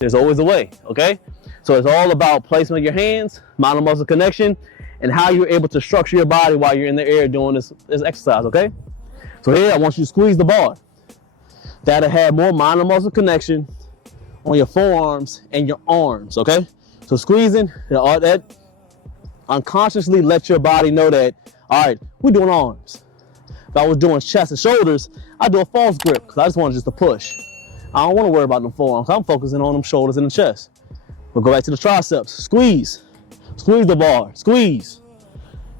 There's always a way, okay? So it's all about placement of your hands, mind-muscle connection, and how you're able to structure your body while you're in the air doing this exercise, okay? So here, I want you to squeeze the bar. That'll have more mind-muscle connection on your forearms and your arms, okay? So squeezing, that unconsciously let your body know that, all right, we're doing arms. If I was doing chest and shoulders, I'd do a false grip because I just want just to push. I don't want to worry about them forearms. I'm focusing on them shoulders and the chest. We'll go back to the triceps. Squeeze. Squeeze the bar. Squeeze.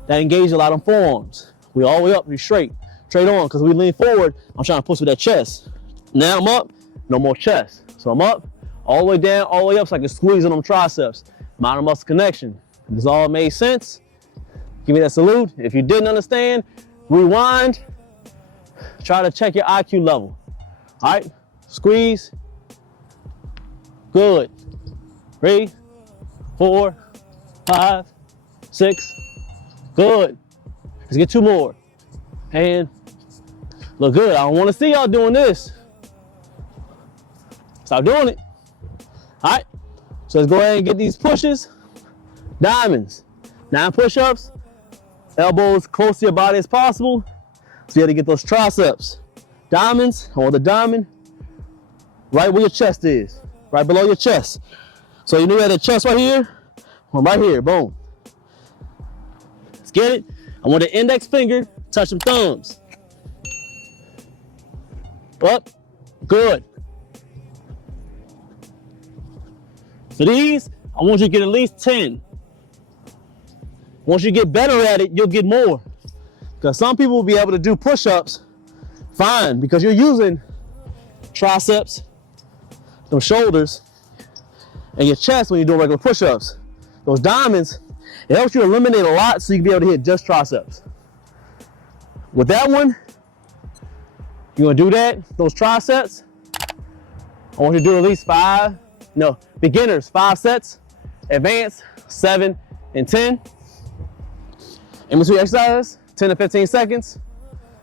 That engages a lot of forearms. We all the way up, we straight on, because we lean forward. I'm trying to push with that chest. Now I'm up, no more chest. So I'm up, all the way down, all the way up, so I can squeeze on them triceps. Mind muscle connection. If this all made sense, give me that salute. If you didn't understand, rewind. Try to check your IQ level. All right, squeeze. Good. 3, 4, 5, 6. Good. Let's get 2 more. And look good. I don't want to see y'all doing this. Stop doing it. All right. So let's go ahead and get these pushes. Diamonds. 9 push-ups. Elbows close to your body as possible. So you have to get those triceps. Diamonds. I want the diamond right where your chest is. Right below your chest. So you know you have the chest right here. Well, right here. Boom. Let's get it. I want the index finger touch some thumbs. Up. Good. For these, I want you to get at least 10. Once you get better at it, you'll get more. Because some people will be able to do push-ups fine because you're using triceps, those shoulders, and your chest when you're doing regular push-ups. Those diamonds, it helps you eliminate a lot so you can be able to hit just triceps. With that one, you're gonna do that, those triceps. I want you to do at least 5, no, beginners, 5 sets, advanced, 7 and 10. In between exercises, 10 to 15 seconds.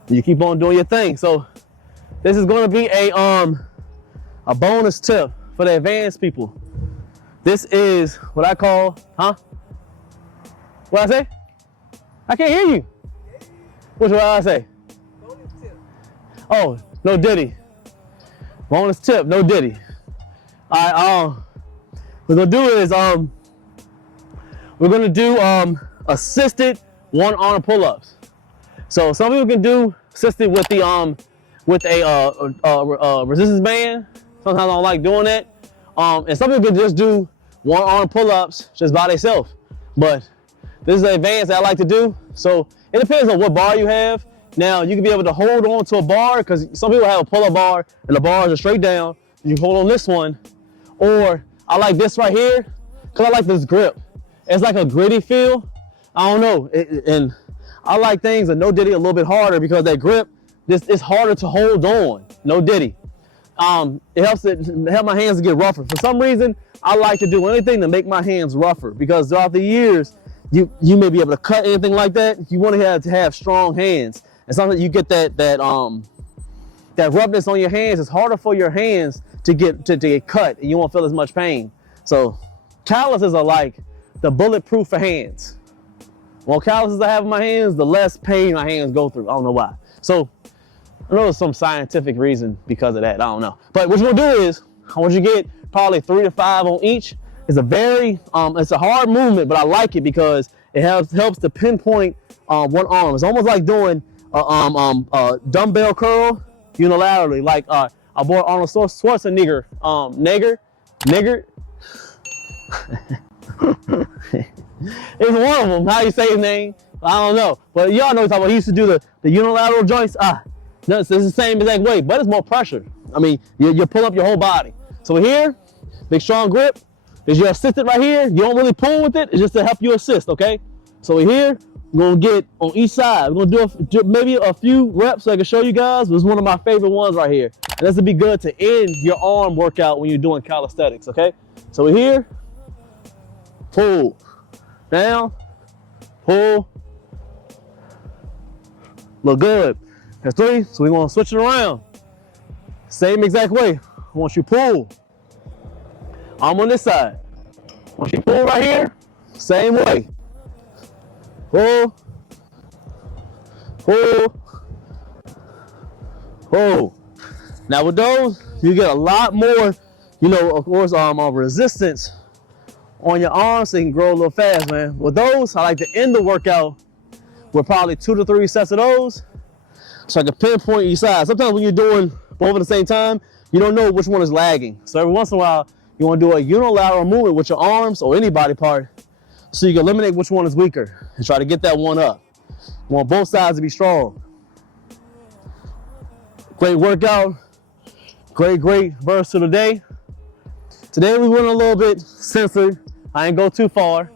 You keep on doing your thing. So this is gonna be a bonus tip for the advanced people. This is what I call, What I say? I can't hear you. What's what I say? Bonus tip. Oh, no diddy. Bonus tip, no diddy. All right, what we're gonna do is we're gonna do assisted one-arm pull-ups. So some people can do assisted with the resistance band. Sometimes I don't like doing that. And some people can just do one-arm pull-ups just by themselves. But this is the advanced that I like to do. So it depends on what bar you have. Now you can be able to hold on to a bar because some people have a pull-up bar and the bars are straight down. You hold on this one. Or I like this right here because I like this grip. It's like a gritty feel. I don't know. And I like things that no diddy a little bit harder because that grip, it's harder to hold on. No diddy. It helps my hands to get rougher. For some reason, I like to do anything to make my hands rougher because throughout the years, you may be able to cut anything like that. You want to have strong hands. And sometimes you get that roughness on your hands. It's harder for your hands to get cut and you won't feel as much pain. So calluses are like the bulletproof for hands. More calluses I have in my hands, the less pain my hands go through. I don't know why. So I know there's some scientific reason because of that. I don't know. But what you're gonna do is, I want you to get probably 3 to 5 on each. It's a very, it's a hard movement, but I like it because it helps to pinpoint one arm. It's almost like doing a dumbbell curl unilaterally, like our boy Arnold Schwarzenegger, nigger. It's one of them. How you say his name? I don't know. But y'all know what I'm talking about. He used to do the unilateral joints. No, it's the same exact way, but it's more pressure. I mean, you pull up your whole body. So here, big strong grip. Is your assistant right here. You don't really pull with it. It's just to help you assist, okay? So we're here. We're going to get on each side. We're going to do maybe a few reps so I can show you guys. This is one of my favorite ones right here. And this would be good to end your arm workout when you're doing calisthenics, okay? So we're here. Pull. Down. Pull. Look good. That's 3. So we're going to switch it around. Same exact way. I want you to pull. Arm on this side. Once you pull right here, same way. Pull. Pull. Pull. Now with those, you get a lot more, you know, of course, resistance on your arms so you can grow a little fast, man. With those, I like to end the workout with probably 2 to 3 sets of those so I can pinpoint each side. Sometimes when you're doing both at the same time, you don't know which one is lagging. So every once in a while, you want to do a unilateral movement with your arms or any body part so you can eliminate which one is weaker and try to get that one up. You want both sides to be strong. Great workout. Great verse of the day. Today we went a little bit censored. I ain't go too far.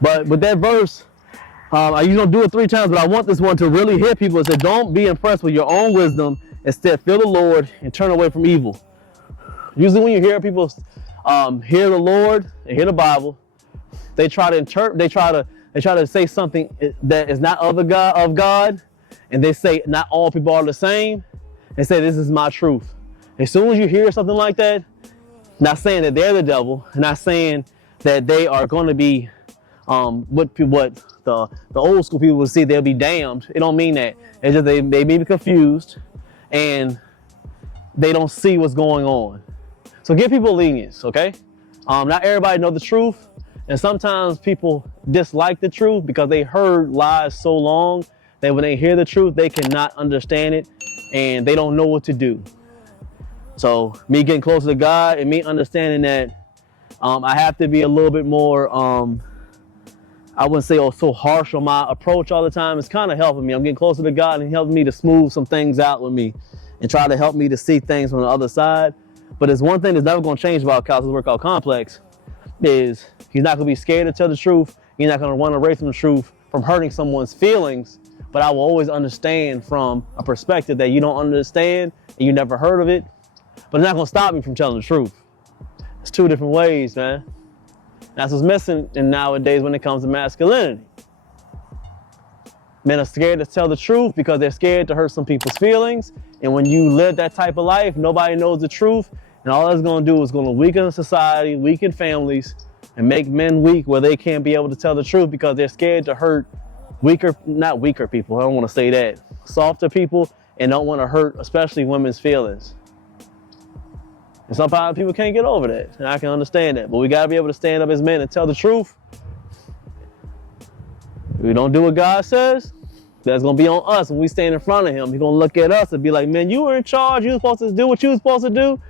But with that verse, I usually don't do it 3 times, but I want this one to really hit people and say, don't be impressed with your own wisdom. Instead, fear the Lord and turn away from evil. Usually when you hear people hear the Lord and hear the Bible, they try to interpret, they try to say something that is not of God, and they say not all people are the same. They say this is my truth. As soon as you hear something like that, not saying that they're the devil, and not saying that they are going to be what the old school people would say they'll be damned. It don't mean that. It's just they may be confused and they don't see what's going on. So give people lenience, okay? Not everybody know the truth, and sometimes people dislike the truth because they heard lies so long that when they hear the truth, they cannot understand it and they don't know what to do. So me getting closer to God and me understanding that I have to be a little bit more, I wouldn't say so harsh on my approach all the time. It's kind of helping me. I'm getting closer to God and helping me to smooth some things out with me and try to help me to see things from the other side. But there's one thing that's never going to change about Calisthenics Workout Complex is he's not going to be scared to tell the truth. He's not going to run away from the truth, from hurting someone's feelings. But I will always understand from a perspective that you don't understand and you never heard of it. But it's not going to stop me from telling the truth. It's 2 different ways, man. That's what's missing in nowadays when it comes to masculinity. Men are scared to tell the truth because they're scared to hurt some people's feelings. And when you live that type of life, nobody knows the truth. And all that's going to do is going to weaken society, weaken families, and make men weak where they can't be able to tell the truth because they're scared to hurt not weaker people, I don't want to say that, softer people, and don't want to hurt especially women's feelings. And sometimes people can't get over that, and I can understand that. But we got to be able to stand up as men and tell the truth. If we don't do what God says, that's going to be on us. When we stand in front of him, he's going to look at us and be like, man, you were in charge. You were supposed to do what you were supposed to do.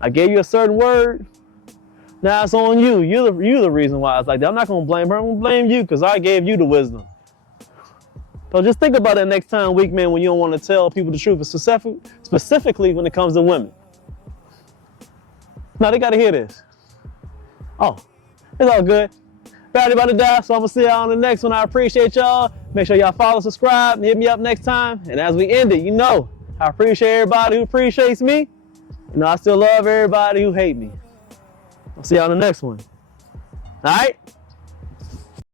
I gave you a certain word. Now it's on you. You're the reason why it's like that. I'm not going to blame her. I'm going to blame you because I gave you the wisdom. So just think about that next time, weak men, when you don't want to tell people the truth, specifically when it comes to women. Now they got to hear this. Oh, it's all good. Battery about to die, so I'm going to see y'all on the next one. I appreciate y'all. Make sure y'all follow, subscribe, and hit me up next time. And as we end it, you know, I appreciate everybody who appreciates me. You know, I still love everybody who hate me. I'll see y'all on the next one. All right?